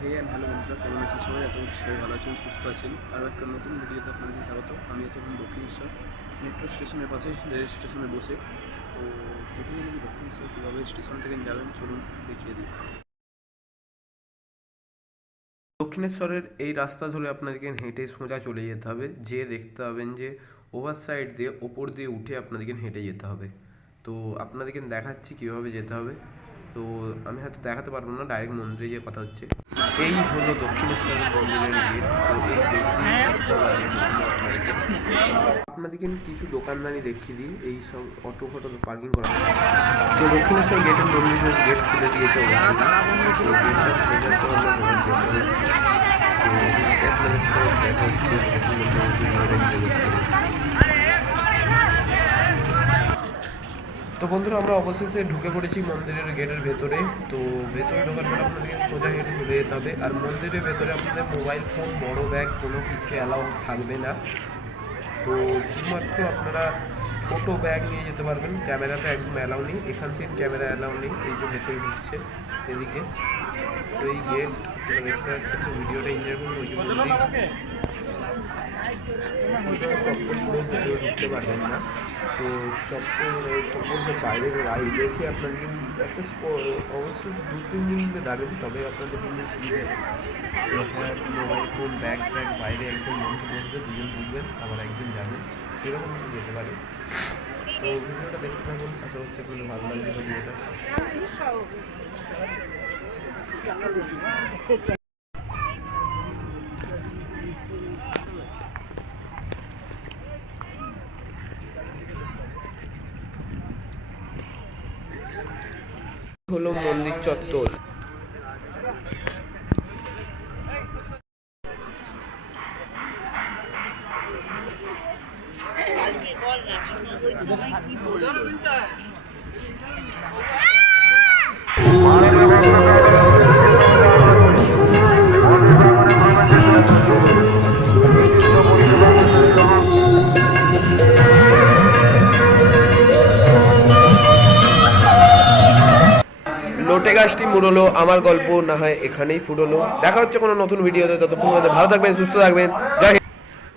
Hey and hello বন্ধুরা, কেমন আছেন সবাই? আশা করছি সবাই ভালো আছেন, সুস্থ আছেন। আরও একটা নতুন ভিডিওতে আপনাদের স্বাগত। আমি এখন দক্ষিণেশ্বর মেট্রো স্টেশনের পাশে রেল স্টেশনে বসে। তো যেতে গেলে দক্ষিণেশ্বর কীভাবে স্টেশন থেকে যাবেন চলুন দেখিয়ে দিই। দক্ষিণেশ্বরের এই রাস্তা ধরে আপনাদেরকে হেঁটে সোজা চলে যেতে হবে। যে দেখতে পাবেন যে ওভার সাইড দিয়ে ওপর দিয়ে উঠে আপনাদেরকে হেঁটে যেতে হবে। তো আপনাদেরকে দেখাচ্ছি কীভাবে যেতে হবে। তো আমি হয়তো দেখাতে পারবো না, ডাইরেক্ট মন্দিরে গিয়ে কথা হচ্ছে। এই হলো দক্ষিণেশ্বরের মন্দিরের গেট। তো এই গেট দিয়ে আপনাদেরকে কিছু দোকানদানি দেখিয়ে দিই। এই সব অটো ফটো পার্কিং করা। তো দক্ষিণেশ্বর গেটের মন্দিরের গেট খুলে দিয়েছে অবশ্যই। তো গেটটা খুলে যাওয়ার পর আমরা ঢোকার চেষ্টা করছি। তো আপনাদের সাথে দেখা হচ্ছে তো বন্ধুরা, আমরা অবশেষে ঢুকে পড়েছি মন্দিরের গেটের ভেতরে। তো ভেতরে ঢোকার পর আপনাদেরকে সোজা হেঁটে চলে যেতে হবে। আর মন্দিরের ভেতরে আপনাদের মোবাইল ফোন, বড় ব্যাগ কোনো কিছু অ্যালাউ থাকবে না। তো শুধুমাত্র আপনারা ছোটো ব্যাগ নিয়ে যেতে পারবেন। ক্যামেরাটা একদম অ্যালাউ নেই, এখান থেকে ক্যামেরা অ্যালাউ নেই। এই যে ভেতরে ঢুকছে এদিকে। তো এই গেট আপনারা দেখতে পাচ্ছেন। তো ভিডিওটা এনজয় করুন। ওই চপ্পল পুরো ভিতরে ঢুকতে পারবেন না। তো চপ্পল বাইরে রেখে আপনাদের একটা অবশ্যই 2-3 মিনিটে দাঁড়াবেন, তবে আপনাদের কিন্তু সুবিধা। মোবাইল ফোন, ব্যাগ ট্যাগ বাইরে একজন বন্ধু বসবে, দুজন ঢুকবেন, আবার একজন যাবেন, এরকম যেতে পারে। তো ভিডিওটা দেখতে থাকুন, আশা হচ্ছে আপনাদের ভালো লাগবে ভিডিওটা। হলো মন্দির চত্বর। লোটে গাছটি মুড়লো, আমার গল্প না হয় এখানেই ফুরলো। দেখা হচ্ছে কোনো নতুন ভিডিওতে। ততক্ষণ ভালো থাকবেন, সুস্থ থাকবেন। জয় হিন্দ।